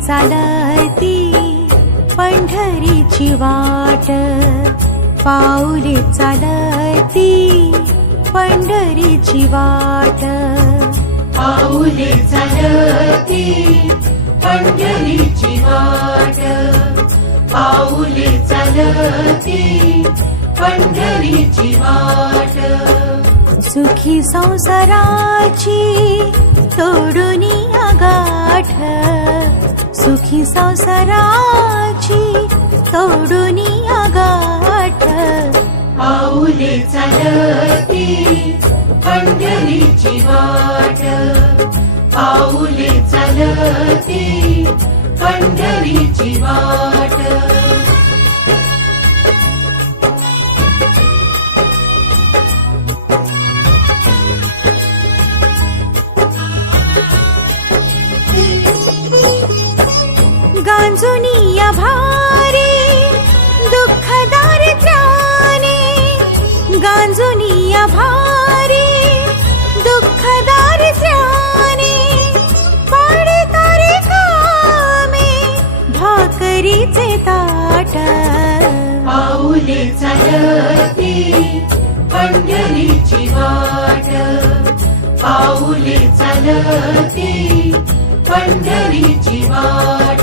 चालती पंढरीची वाट, पाऊले चालती पंढरीची वाट, पाऊले चालती पंढरीची वाट, पाऊले चालती पंढरीची वाट. सुखी संसाराची तोडून गाठ, सुखी संसाराची तोडून गाठ, पाऊले चालती पंढरीची वाट, पाऊले चालती पंढरीची वाट. गांजुनिया भारी दुःख दारिद्र्याने, गांजुनिया भारी दुःख दारिद्र्याने, पडतारे कामे भाकरीचे ताट, पाऊले चालती पंढरीची वाट, पाऊले चालती पंढरीची वाट.